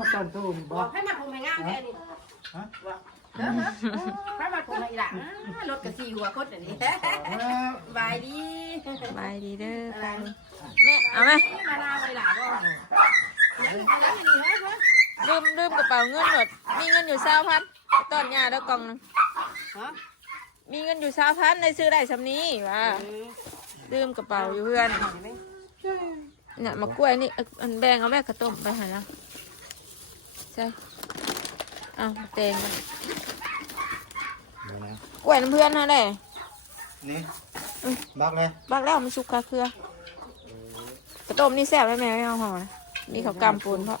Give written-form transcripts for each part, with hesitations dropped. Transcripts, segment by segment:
มาต้นตู้บ่ให้มาคงไม่ง่ายแค่นี้ฮะให้มาคงไม่หลังรถกระสีหัวคดอย่างนี้บายดีบายดีเด้อไปแม่เอาไหมมานาไปหลังก็ลืมกระเป๋าเงินหมดมีเงินอยู่20,000ต้นยาแล้วกล่องนึงมีเงินอยู่20,000ในซื้อได้สำนี้ว่ะลืมกระเป๋าอยู่เพื่อนเนี่ยมากล้วยนี่อันแบงเอาแม่กระต้มไปหาแล้วใช่เอาเตงกันกล้วยน้ำเพื่อนฮะเลยนี่บักเลยบักแล้วมันสุกคาเครือกระต้มนี่แซ่บแล้วแม่ไม่เอาห่อนะมีข้าวกำปูนเพราะ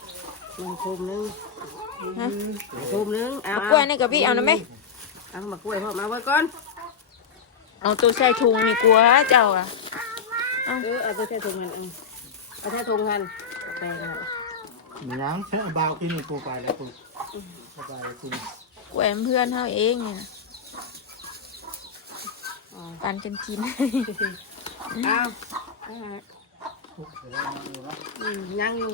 คุมนึงคุมนึงมากล้วยนี่กับพี่เอานะไหมเอามากล้วยพอมาไว้ก่อนเอาตัวใส่ถุงนี่กลัวเจ้าอ่ะเอาตัวใส่ถุงกันเอาใส่ถุงกันแปลงกันมีน้ำเชื่อเบากินกูไปแล้วกูไปกินกล้วยเพื่อนเท่าเองเนี่ยปันกันกินอ้าวยังอยู่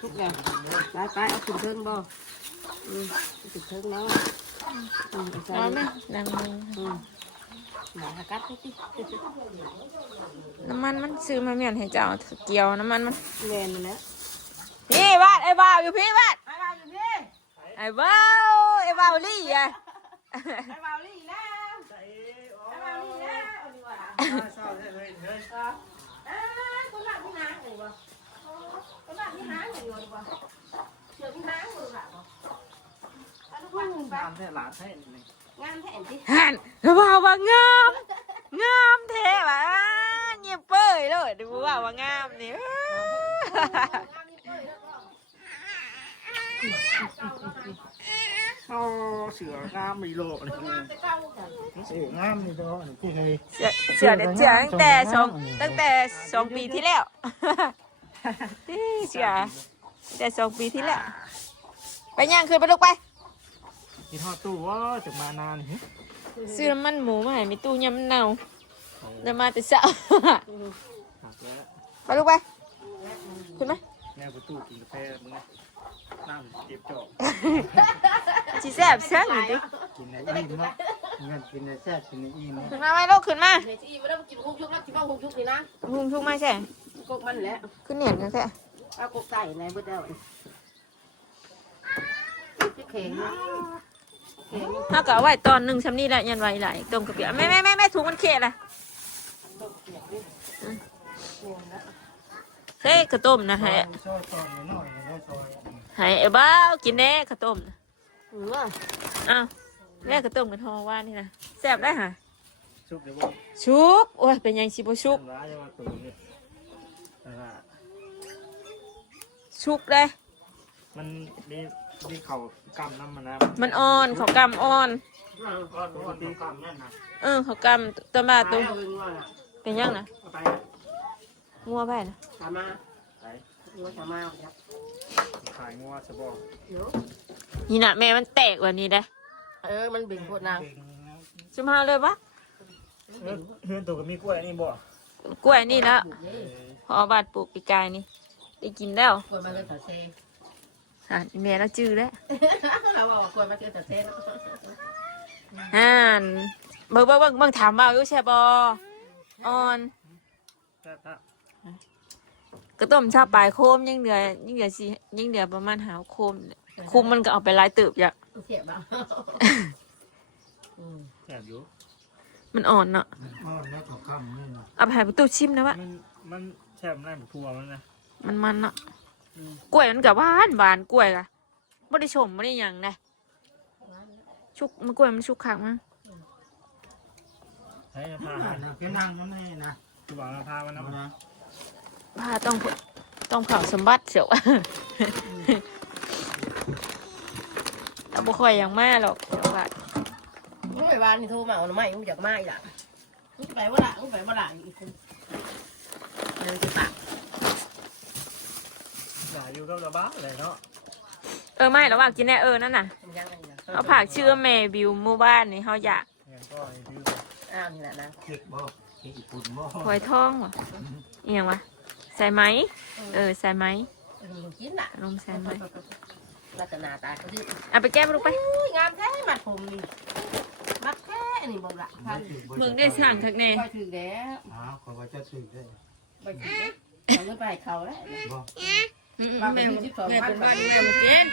ทุกอย่างไปเอาถุงเทิงบ่ถุงเทิงแล้วเอาไหมนางมือกัดน้ำมันซื้อมาเมียนให้เจ้าเกี่ยวน้ำมันเรียนอยู่แล้วพี่บ้านไอ้บ่าวอยู่พี่บ้านไอ้บ่าวลี่อ่ะไอ้บ่าวลี่แล้วไอ้บ่าวลี่แล้วดีกว่าเศร้าเลยคนหลังพี่นางเลยบ่คนหลังพี่นางเลยดีกว่าเชื่อพี่นางเลยค่ะงามแท้หลานแท้นี่งามแท้ที่หันบ่าวว่างามแท้ว่ะเงียบเป้ยเลยดูว่างามนี่เสืองามมีโลเลยเสืองามนี่ตัวพี่เคยเสือตั้งแต่2 ปีที่แล้วเสือแต่2 ปีที่แล้วไปย่างคืนไปลูกไปกินทอดตู้ว่าจะมานานซื้อน้ำมันหมูมาให้มีตู้ยำเน่าเดินมาแต่เช้าไปลูกไปขึ้นไหมแม่ประตูกินกาแฟมึงนะน้ำเก็บจอกชีแซ่บแซ่บอยู่ดิกินในอิ่มเนาะเงินกินในแซ่บกินในอิ่มขึ้นมาไหมลูกขึ้นมาในที่ไม่ได้กินหุ้งชุกแล้วกินว่าหุ้งชุกนี่นะหุ้งชุกไม่ใช่กบมันแหละขึ้นเหนียนกันแท้เอากบใส่ในเบื้องต้นเข่งถ้าเกิดไว้ตอนหนึ่งชำนี่แหละยันไว้ไหลต้มกระเปียแม่ถุงมันเค็ดละเฮ้กระต้มนะฮะให้ไอ้บ้ากินแน่กระต้มอ้าวแม่กระต้มกันทอว่านี่นะแซ่บได้ฮะชุกโอ้ยเป็นยังชิบชุกชุกได้มันมีเข่ากำน้ำมันนะมันอ่อนเขากำอ่อนเขากำตัวมาตัวเป็นยังนะงัวไปนะสามางัวสามาขายงัวสะบอนี่นะแม่มันแตกวันนี้ได้มันบิ่งโคตรนางชิมฮาเลยปะเฮือนตัวก็มีกล้วยนี่บ่กล้วยนี่แล้วพอบาดปลูกปีกายนี่ได้กินแล้วกล้วยมาเลยถัดเซ่แม่เราจื้อแล้วเราบอกกล้วยมาเลยถัดเซ่เบิ่งถามว่าอยู่ใช่บ่อ่อนกระต้มชาปลายโคมยังเหลือประมาณหาโคมคุมมันก็เอาไปลายตืบอย่างเสียบ้างแซ่บอยู่มันอ่อนเนาะเอาไปให้ประตูชิมนะวะมันแซ่บนั่นทัวมันนะมันเนาะกล้วยมันกับหวานกล้วยอะไม่ได้ชมไม่ได้ยังนะชุกมันกล้วยมันชุกขังมั้งให้พาเพี้ยนนั่งนั่นเองนะคือบอกพามันนะพาต้องเผาสมบัติเสียวเราบ่ค่อยอย่างมากหรอกเดี๋ยวว่ามึงไปบ้านนี่โทรมาเอาหน่อไม้มึงอยากมาอีกล่ะมึงไปว่าละอีกคนเดินไปปากหนาอยู่กับระบ้าเลยเนาะไม่แล้วว่ากินแน่นั่นน่ะเอาผักชื่อแม่บิวหมู่บ้านนี่เขาอยากนี่แหละนะเก็บบ่เก็บญี่ปุ่นบ่หอยทองวะเอียงวะใส่ไหมใส่ไหม กินน่ะ ลมแซนไป ลักษณะตาก็ดี เอาไปแก้มลูกไป งามแท้มัดผมนี่มัดแท้นี่บ่ละพัน มึงได้สั่งทักแน่ ไปถึงแล้ว อ้าวขอว่าจะถือได้ ไปถึงเอาเงินไปให้เขาแล้ว บ่ แม่เป็นบ้านแม่มาเกณฑ์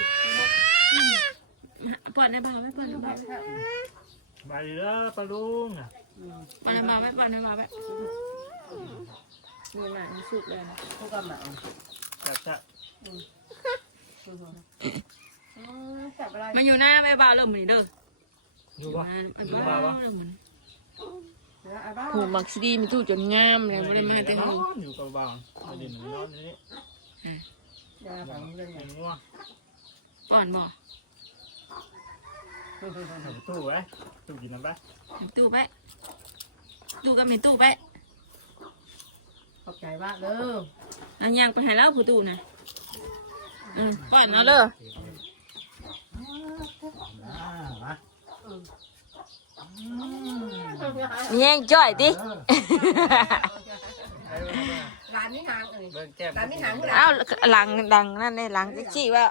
ปอนในบ่าวไม่ปอนในบ่าว ไปเด้อปลาลุงอ่ะ ปอนในบ่าวไม่ปอนในบ่าวไม่นี่หน่อยสุกเลย พวกกำลัง จะ จับอะไร มันอยู่หน้าไม่บ่าวเริ่มเหมือนเด้อ อยู่บ่ ไอ้บ่าวเริ่มเหมือน ไอ้บ้า หูมักซีดีมีตู้จนงามเลยไม่ได้มาแต่หู อยู่กับบ่าวเอาดินนอนนี่ อย่าฟังเรื่อง อย่างงัว ปอนบ่ ตู้ไว้ตู้กินน้ำปะ ตู้ไปตู้ก็มีตู้ไป ขอบใจมากเด้อ อันยังไปให้แล้วผู้ตู้นะปอนเอาเลย มา มีแห้งจ่อยดิ ร้านนี้นางเอ้ย เบิ่งแก้ม ร้านนี้นาง เอ้าหลังดังนั่นเลยหลังจี้ว่า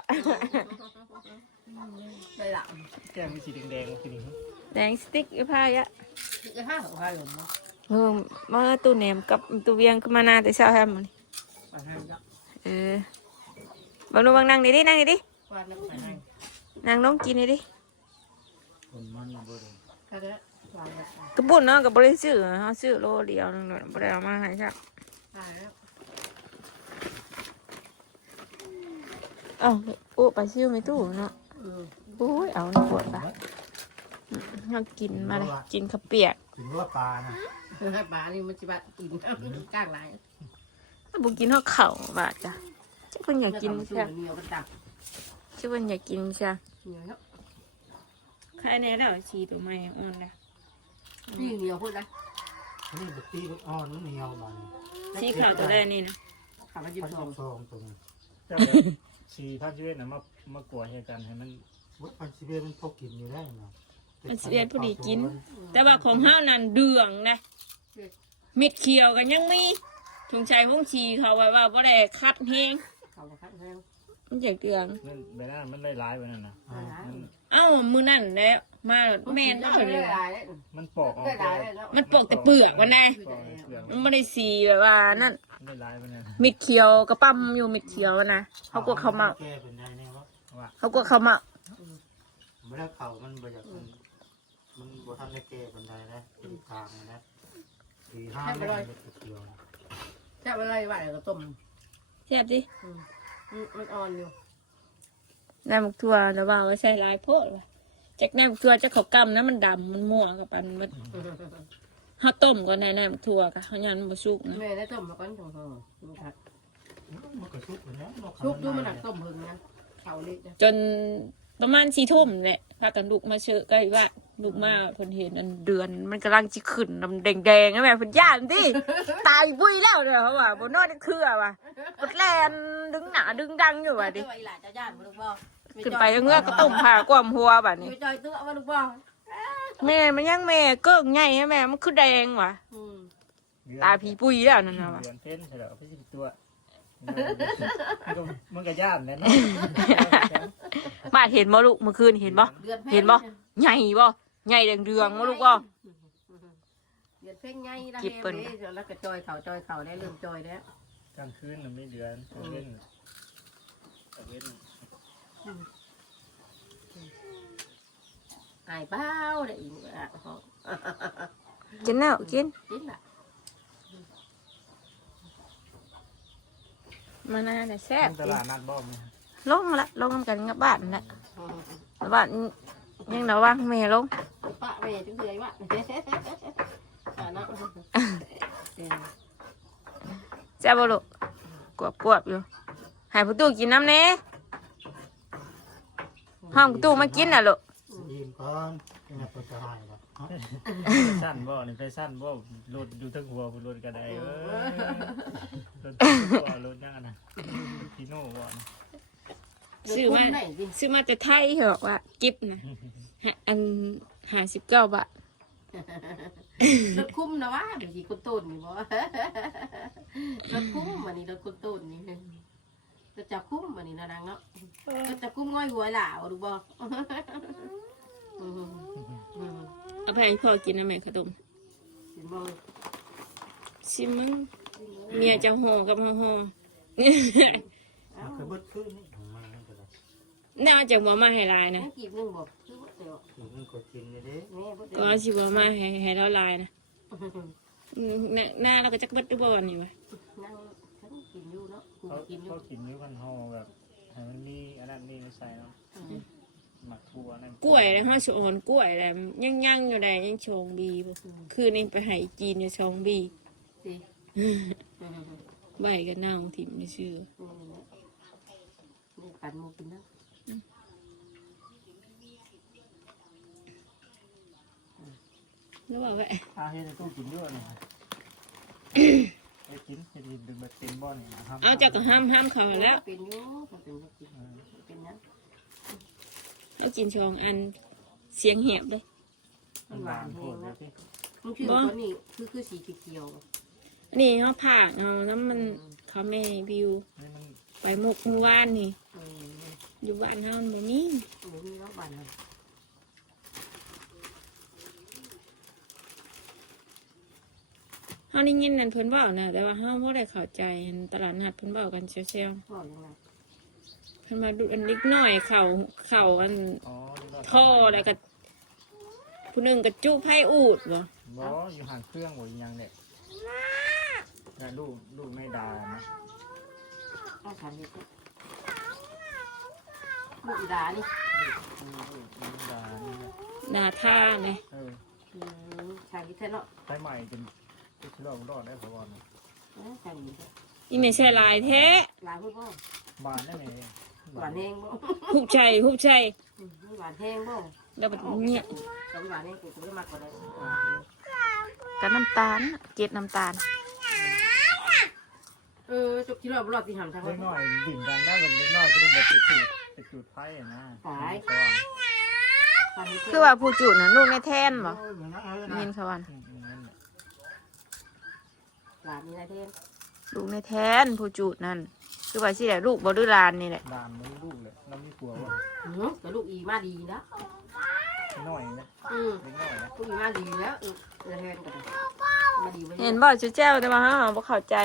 ไปละ แก้มมีสีแดงๆสีนี้ แดงสติ๊กอีพายะ จะห้าของใครหรอมั้ง มาตู้แหนมกับตู้เวียงขึ้นมาหน้าแต่เช้าแฮมมัน ไปให้ยักษ์ บางดูบางนั่งดินั่งดิ วันนั้นไปให้ นั่งน้องกินดิ คนมันบ่ได้ ก็ได้วางไว้ กระปุนเนาะกับบริสุทธิ์เขาซื้อโลเดียวนึงบริเอามาให้ครับ ตายแล้ว เอ้าโอ้ไปซื้อไม่ตู้เนาะโอ้ยเอาหน้าปวดปะเขากินมาเลยกินข้าวเปียก ถึงว่าปลานะ ปลานี่มันจะแบบกินก้างไหล บุกินข้าวเข่าบาดจ้ะเจ้าเพิ่นอยากกิน ใช่ ใช่ เหนียวมันตัก เจ้าเพิ่นอยากกินใช่ เหนียวเนาะ ใครแน่แล้วชีตัวใหม่อ่อนนะ นี่เหนียวพูดนะ นี่บักตีอ่อนมันเหนียวมัน ชีขาวตัวแรกนี่นะ ขับมาจิ้ม พัน ทอง ซองตัวนี้ ชีพันชีวิตนะมากลัวให้กันให้มัน วัดพันชีเวมันพกกินอยู่ได้เนาะ มันเสียพอดีกิน แต่ว่าของห้าวนั่นเดืองนะเม็ดเขียวกันยังมีทงชัยพงชีเขาไว้ว่าบ่ได้คัดแห้ง เขาจะคัดแห้ง มันอยากเดือง มันใบหน้ามันได้ร้ายไปนั่นนะมัน เอ้ามือนั่นแหล้วมาแม่น ได้ เอาเลย ได้ได้ มันปอกออก ได้ ไป ได้แล้ว มันปกแต่เปลือกมันได้ ปอกเปลือก มันไม่ได้สีแบบว่านั่น มันได้ร้ายไปนั่น เม็ดเขียวกระปั๊มอยู่เม็ดเขียวนะเขากลัวเขาเมา แก้เป็นได้แน่ว่า เขากลัวเขาเมา เวลาเขามันบ่อยากมันบ่ทันได้แก้เป็นได้นะเป็นทางนะสี่ห้าไม่ได้เกี่ยว แค่อะไรวะเดี๋ยวก็ต้ม แซ่บดิ มันอ่อนอยู่ น้ำหมกถั่วแล้วว่าไว้ใส่ลายโพดว่ะจากน้ำหมกถั่วจะเขากำนะมันดำมันม่วงกับปันมันเขาต้มก่อนในน้ำหมกถั่วกับเขายันมันบ่สุกนะ แม่ได้ต้มมาก่อนของเขาดูครับ มันก็ชุบแล้ว ชุบดูมันหนักต้มหึงนะเขาเล็กนะ จนประมาณ4 ทุ่มแหละพากันลุกมาเชอะใกล้ว่าลุกมาเพิ่นเห็นอันเดือนมันกำลังจิขึ้นแดงๆนะแม่เพิ่นย่านดิตายบุยแล้วเนี่ยเขาว่าบ่นอนได้คือว่ะกดแลนดึงหนาดึงดังอยู่ว่ะดิ ไอ้หลานจะย่านมาลูกบอ ขึ้นไปเงือกก็ต้มผ่ากวามหัวบัดนี้ มีจอยตัวมาลูกบอ แม่มันยังแม่เกิ้งใหญ่ให้แม่มันคือแดงว่ะตาผีปุยแล้วนั่นน่ะว่ะ เดือนเต้นใช่เหรอพี่สิบตัวมันก็ย่านนะ มาเห็นบ่ลูกเมื่อคืนเห็นบ่เห็นบ่ใหญ่บ่ใหญ่เดืองๆบ่ลูกบ่ เดือนเพ่งไงแล้วเฮ้ยแล้วก็จอยเขาได้เริ่มจอยแล้ว กลางคืนมันไม่เดือนเว้นเว้น หายเบ้าได้อีกอ่ะเขา กินแล้วกิน กินละ มานาน่ะแซ่บ ตลาดนัดบ้อม ลงละลงกันกับบ้านนั่นแหละบ้านยังระวังแม่ลง ปะเวจุ๊บเลยวะอ่าเนาะ แซ่บบ่ลูกกวบอยู่ให้ผู้ตู้กินน้ำแน่ห้องผู้ตู้มากินน่ะลูก ยิ้มก่อนนี่ก็จะหายแล้ว สั้นบ่นี่ไปสั้นบ่รถอยู่ทั้งหัวรถกระไดรถหัวรถยังนะพีโน่บ่ ซื้อมาแต่ไทยเหรอว่ากิฟนะอัน59 บาท รถคุ้มนะวะเดี๋ยวกี่คนต้นนี่บ่รถคุ้มวันนี้รถคนต้นนี่ร ก็จับคุ้มวันนี้นะนางเนาะก็จับคุ้มง่อยหัวหล่าดูบ่ เอาไปให้พ่อกินนะแม่ขนม กินบ่ ชิมมึงเมียจะห่อกับห่อ มันคือเบิดขึ้นนี่ของมันนั่นก็ได้ น่าจะบ่มาให้ลายนะ กีบนึงบ่คือบ่เดี๋ยว คือมันก็กินเลยเด้ แม่บ่เดี๋ย ก็ ว สิบ่มาให้เราลายนะหน้าเราก็จักเบิดดูบ่วันนี้วะ นั่งฉันกินอยู่เนาะกู เขา กินอยู่ เขากินอยู่กันห่อแบบให้มันมีอันนั้นมีใส่เนาะหมักทั่วนั่น กล้วยนะฮะสอนกล้วยแหละยังอยู่ได้ยังชงบีบ่คือนี่ไปให้กินอยู่ชงบี สิ ใบก็เน่าถิ่มซื่อ นี่ปั่นหมูกินนะ แล้วว่าแหวะ เฮ็ดให้ตู้กินด้วยนี่ไปกินเฮ็ดดึงแบบเต็มบ่อนี่นะครับ เอาจากก็ห้ามเขาแล้ว เป็นอยู่เป็นกินเป็นนะ เอากินชองอันเสียงแหบเลย มันหวาน โค แห้ ต ง รเลยพี่นะมันคือตัวนี้คือสีเขียว อันนี้เขาผ่าเอาแล้วมันเขาแม่วิว นี่มัน ไปมุกเมื่อวานนี่ ๆ อยู่บ้านเฮาบ่มี หมูมีแล้วหวานเลย เฮาได้ยินนั่นเพิ่นเว้านะแต่ว่าเฮาบ่ได้เข้าใจอันตลาดนัดเพิ่นเว้ากันเซล บอกยังไง ๆเพิ่นมาดูอันเล็กน้อยเข่าอัน อ๋อนี่ก็ ท่อแล้วก็ผู้หนึงก็จุไผอูดบ่ บ่อยู่ห่างเครื่องบ่อีหยังเนี่ยแต่ลูกไม่ดานะ ต้องทำนี่ลูกอีดานี่ ลูกไม่ดานี่นะ หน้าท่าเลย ชาลิเทนเนาะ ใช้ใหม่จนที่เรารอดได้เพราะว่า ชาลิ อีแม่ใช่ลายแท้ ลายพูดบ่ บานได้ไหม หวานแห้งบ่ ผู้ใจ หวานแห้งบ่ แล้วบัดเนี้ย กับหวานแห้งกูจะมากกว่าได้ กับน้ำตาลเกล็ดน้ำตาล จุกที่เราบลอดที่หำทาง เล็กน้อยดิ่งกันแล้วกันเล็กน้อยก็ต้องแบบไปจุดไฟนะ คือว่าผู้จุน่ะลูกในแท่นบ่ยินเขาว่า หวานมีอะไรเทน ลูกในแท่นผู้จุนั่นคือว่าสิแหละลูกบ่ดื้อลานนี่แหละ ดามไม่ลูกเลยเราไม่กลัวว่า แต่ลูกอีมาดีนะ น้อยนะเล็กน้อยนะ ลูกอีมาดีแล้วเทนกันมาดีไว้ เห็นบ่จุแจ้วแต่ว่าเฮาบ่เข้าใจ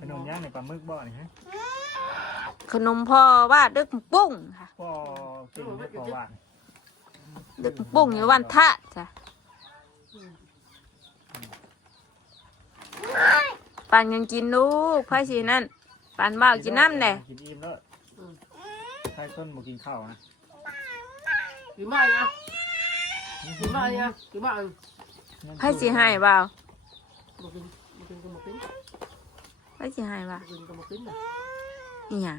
ขนมย่างในปลาหมึกบ่อนี่ฮะ ขนมพ่อว่าดึกปุ้งค่ะ พ่อกินไม่พอหวาน ดึกปุ้งอยู่วันทะจ้ะปันยังกินลูกไผสินั่นปันบ่าวกินน้ำแน่ กินอิ่มแล้วใครต้นบ่กินข้าวนะ กี่มาเนี่ยกี่มาเนี่ยกี่มา ไผสิให้บ่าว บ่กินก็บ่กิน ไผสิให้บ่าว บ่กินก็บ่กิน อีหยัง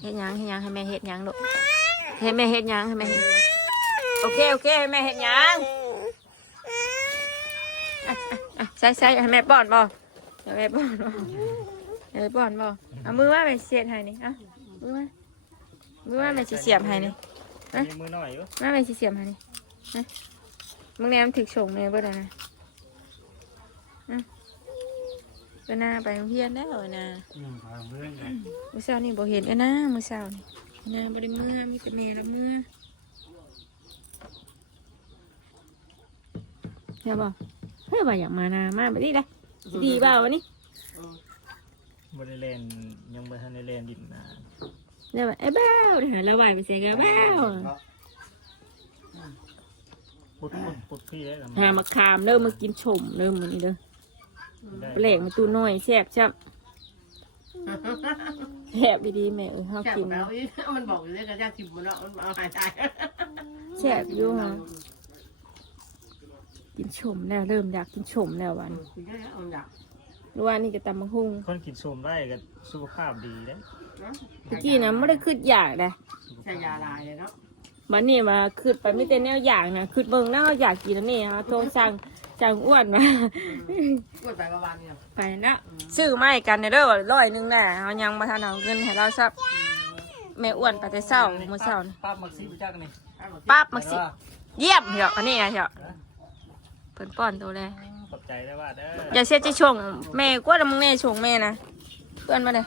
เฮ็ดหยังให้แม่เฮ็ดหยังลูกให้แม่เฮ็ดหยังให้แม่เฮ็ดโอเคให้แม่เฮ็ดหยังใส่ให้แม่ป้อนบ่ให้แม่ป้อนบ่ให้แม่ป้อนบ่เอามือว่าแม่เสียบให้นี่เอามือว่าแม่สิเสียบให้นี่ มีมือหน่อยอยู่ ว่าแม่สิเสียบให้นี่มึงแนมถึกส่งแม่เบิดแล้วนะไปหน้าไปโรงเรียนแล้วนะ เพื่อน มื้อเช้านี่บ่เห็นแล้วนะมื้อเช้านี่นะบ่ได้เมื่อมีแต่แม่ละเมื่อเฮ้ยบ่เฮ้ยบ่อยากมานะมาบัดนี้ได้ดีเปล่าวันนี้ บ่ได้เล่นยังบ่ทันได้เล่นดินนะ แล้วไอ้บ้าวเดี๋ยวเราไหวไปเสียกันบ้าว ปุดพี่ได้ทำไม หามาคามเริ่มมากินชมเริ่มมื้อนี้เด้อแปลกมาตู้น้อยแซ่บจับแซ่บดีๆแม่เฮา แค่ กิน แล้วมันบอกอยู่เลยก็จะกินมันเนาะมันเอาหายใจ แซ่บอยู่ฮะกินชมแล้วเริ่มอยากกินชมแล้ววัน กินได้แล้วเอาอยาก รู้ว่านี่จะตำบักหุ่ง คนกินโสมได้ก็สุขภาพดีเด้ เมื่อกี้นะไม่ได้คืดอยากเลย ใช้ยาลายเลยเนาะ มันนี่มาคืดไปไม่เต็มแนวอยากนะคืดเบิ่งแล้วอยากกินแล้วนี่ฮะโทรสั่งอ้วนมา กดไปประมาณนี้ ไปนะซื้อไม่กันเด้อ100แหละเขายังมาทันเอาเงินให้เราซับแม่อ้วนไปแต่เช้ามื้อเช้านี่ ป้ามักซีไปจักนี่ ปั๊บมักสิเยี่ยมเหรออันนี้นะเหรอ เพิ่นป้อนตัวแล ขอบใจได้ว่าเด้อ อย่าเสียใจชงแม่กว่ามึงแน่ชงแม่นะเพื่อนมาเลย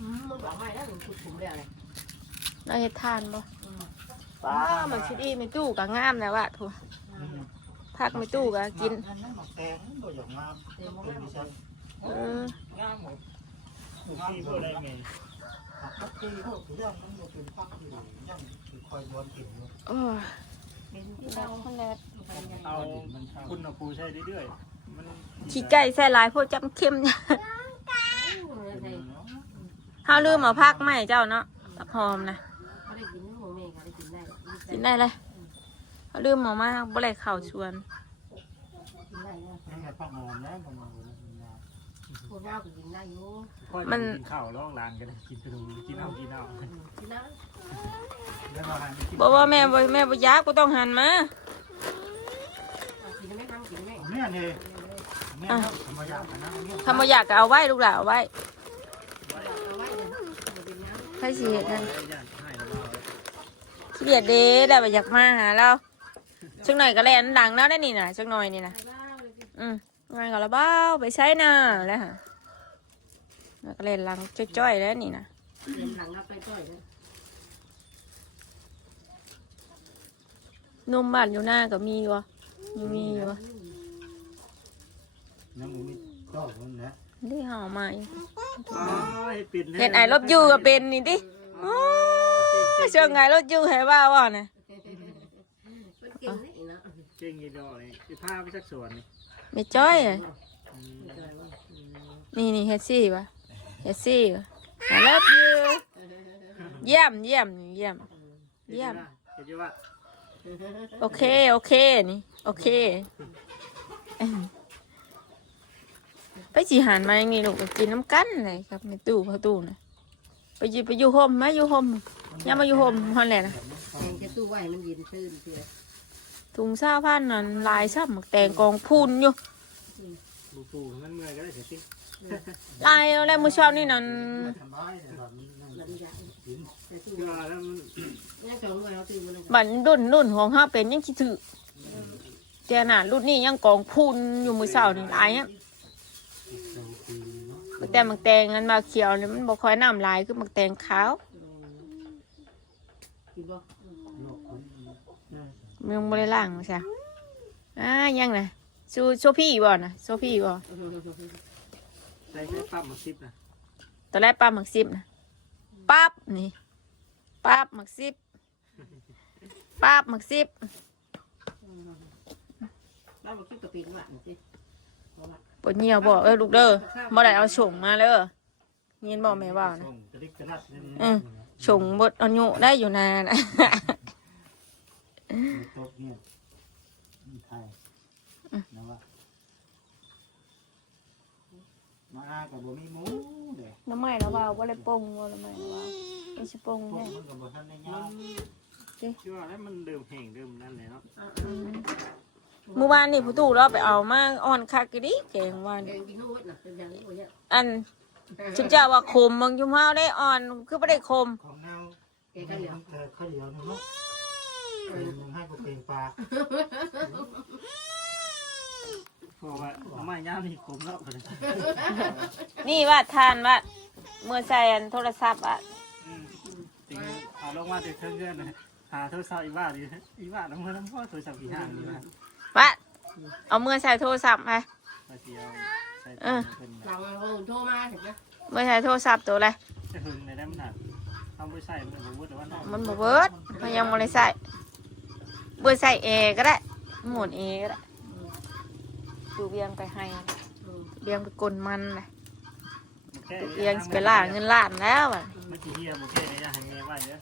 มึงบอกให้แล้วมึงขุดถุงแล้วเลย เราเฮ็ดทานบ่ว้ามันชิดอีไม่ตู้ก็งามแล้วอะทั่วพักไม่ตู้ก็กิน นั่นหมักแตงบ่อย่างงามเป็นดิฉัน เออง ามหมดถูกที่บ่ได้ไง ผักตีพวกย่างมันบ่เป็นผักอยู่ย่างคือคอยดวนกินอยู่ โอ้ย เป็นที่ แล้ เรา วคนแรก เอาคุณเอาปูใช้เรื่อยๆมัน ขี้ไก่ใส่หลายพวกจำเข้มเนี่ยเฮาลืมเอาพักใหม่เจ้าเนาะผักหอมนะ เขาได้กินหัวเมย์เขาได้กินได้ กินได้เลยเฮาลืมเอามาบ่ได้เข้าชวน กินได้เนี่ย นี่ไงผักหอมนะผักหอมนะ พวกเราก็กินได้อยู่ มันกินข้าวร้องลานกันกินกระดูกกินเอากินเอา กินได้ แล้วเราหันไปกิน บอกว่าแม่บ่อยากก็ต้องหันมา กินไม่ทำกินไม่ เนี่ยนี่เนี่ยธรรมดานะเนี่ย ถ้าบ่อยากก็เอาไว้ลูกหลานเอาไว้ เอาไว้เลยเป็นน้ำ ใครสิเฮ็ดนั่น ย่านให้เราเอา ขี้เดียดเด้ได้บ่อยากมาหาเราสักหน่อยก็แล่นดังแล้วได้นี่น่ะสักหน่อยนี่น่ะงานก็ละเบ้าไปใช้น่ะแล้วฮะแล้วก็เล่นหลังจ้อยๆแล้วนี่น่ะ เดินหลังเราไปต่อยเลย นมบ้านอยู่หน้าก็มีวะมีอยู่วะ น้ำหมูมีต้อมันนะ ได้ห่อมาอีก ปิด เห็นไอ้รถยูก็เป็นนี่ดิโอ้ยเชิงไงรถยูให้ว่าว่ะนะ มันเก่งนี่นะ เก่งยี่ดอกนี่สิพาไปสักส่วนนี่ ไม่จ้อยอะนี่เฮดซี่วะเฮดซี่วะ I love you เยี่ยมเยี่ยมเยี่ยมเยี่ยม เห็นว่า โอเคโอเคนี่โอเคไปจีหันมาอย่างงี้ลูกไปกินน้ำกันเลยครับในตู้เขาตู้นะไปอยู่โฮมมาอยู่โฮมย่ามาอยู่โฮมฮอนแหละนะ แทงจะตู้ไว้มันเย็นชื่นเชียว ถุงเศร้าพันนั่นลายซ้ำหมักแตงกองพูนอยู่ ปูมันเมื่อยก็ได้เสียสิ ลายเอาแล้วมื้อเช้านี่นั่น สบายแบบนี้ ลำยาแต่ตู้ คือแล้วมัน ยังจองไว้เราตีมัน บันรุ่นของเฮาเป็นยังคิดถือแต่น่ะรุ่นนี้ยังกองพูนอยู่มื้อเช้านี่ลายเนี่ยแต่หมักแตงอันมาเขียวนี่มันบ่ค่อยน้ำลายคือหมักแตงขาว กินบ่ มึงบ่ได้ล้างมาซะยังน่ะโซพี่บ่น่ะโซพี่บ่ ใส่แค่ปั๊มมาซิปนะ ตอนแรกปั๊บหมัก10นะปั๊บนี่ปั๊บหมัก10ปั๊บหมัก10 เราบอกคิดตัวปีนหวานสิ ปวดเหี่ยวบ่ลูกเด้อบ่ได้เอาส่งมาเลยเงินบ่แม่ว่านะ กระดิกกระดัด ส่งบดเอายุได้อยู่นานนะ โต๊ะเนี่ยไทยนะว่ามากับบ่มีหมูเด้ น้ำไม้แล้วว่าบ่ได้ปรุงบ่ละไม้แล้วว่าไม่ใช่ปรุง พวก แน่ มันกับบ่ทันได้ย่าง ชื่อว่าแล้วมันเดิมแห่งเดิมนั่นเลยเนาะ เมื่อวานนี่ผู้ตู้เราไปเอามาอ่อนคักอีดิแกงวาน แกงกินนู่นน่ะเป็นอย่างนี้โอ้ย อันชุมเจ้าว่าคมบางชุมเฮาได้อ่อนคือบ่ได้คม ของแนว แกงข้าวเหนียว ข้าวเหนียวนะเนาะเป็นให้พวกเก่งปลา เพราะว่าเอาไม้ย่างนี่ขมแล้ว นี่ว่าทานว่าเมื่อใส่อันโทรศัพท์อ่ะ จริงเอาลงมาติดเครื่องเลยหาโทรศัพท์อีบ้าดีอีบ้าน้ำมันน้ำพ่อโทรศัพท์กี่ห้างดีมาก ว่าเอาเมื่อใส่โทรศัพท์ไป มาเที่ยวใส่เป็น เราโทรมาเห็นไหม เมื่อใส่โทรศัพท์ตัวอะไร จะหึงในได้มันหนักทำไปใส่มันผมพูดแต่ว่าน้อง มันบ่เบิดมันยังบ่ได้ใส่เบื่อใส่เอก็ได้หมุนเอก็ได้ดูเบียงไปให้เบียงไปกลมันเลยเบียงสิไปล่าเงินล้านแล้วอ่ะ มันกี่เฮียโอเคเลยนะให้เมียไหวเยอะ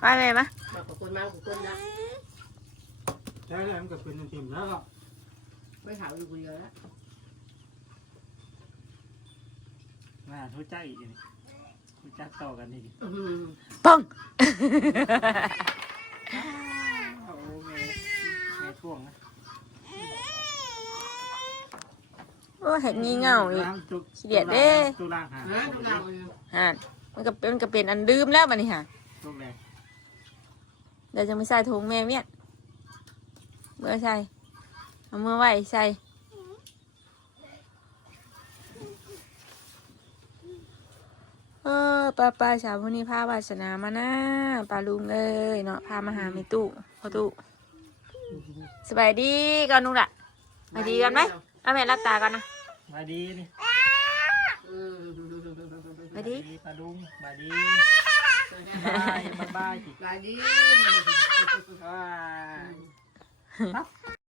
ไปไหมมะ เราขอบคุณมากขอบคุณนะ ใช่แล้วมันก็เป็นทีมแล้วก็ ไม่ถามอยู่คนเดียวแล้ว มาทุใจอีกทุจักต่อกันนี่ ปัง โอ้เมย์ท่วงนะ โอ้เห็นงี่เง่าอีก ตุลาหา นะทุกอย่าง ฮะมันก็เป็นอันดื่มแล้วมันนี่ฮะ ตุกเลย เดี๋ยวจะไม่ใส่ถุงแม่เมียนเมื่อใส่เอามือไว้ใส่ป้าชาวพวกนี้พาวาสนามานะป้าลุงเอ้ยเนาะพามาหาแม่ตู้พ่อตู้สบายดีก่อนนุ๊กละสบายดีกันไหมเอาแม่รับตากันนะ มาดีนี่ สบายดี ปลาดุงมาดีบายบาย ลายดี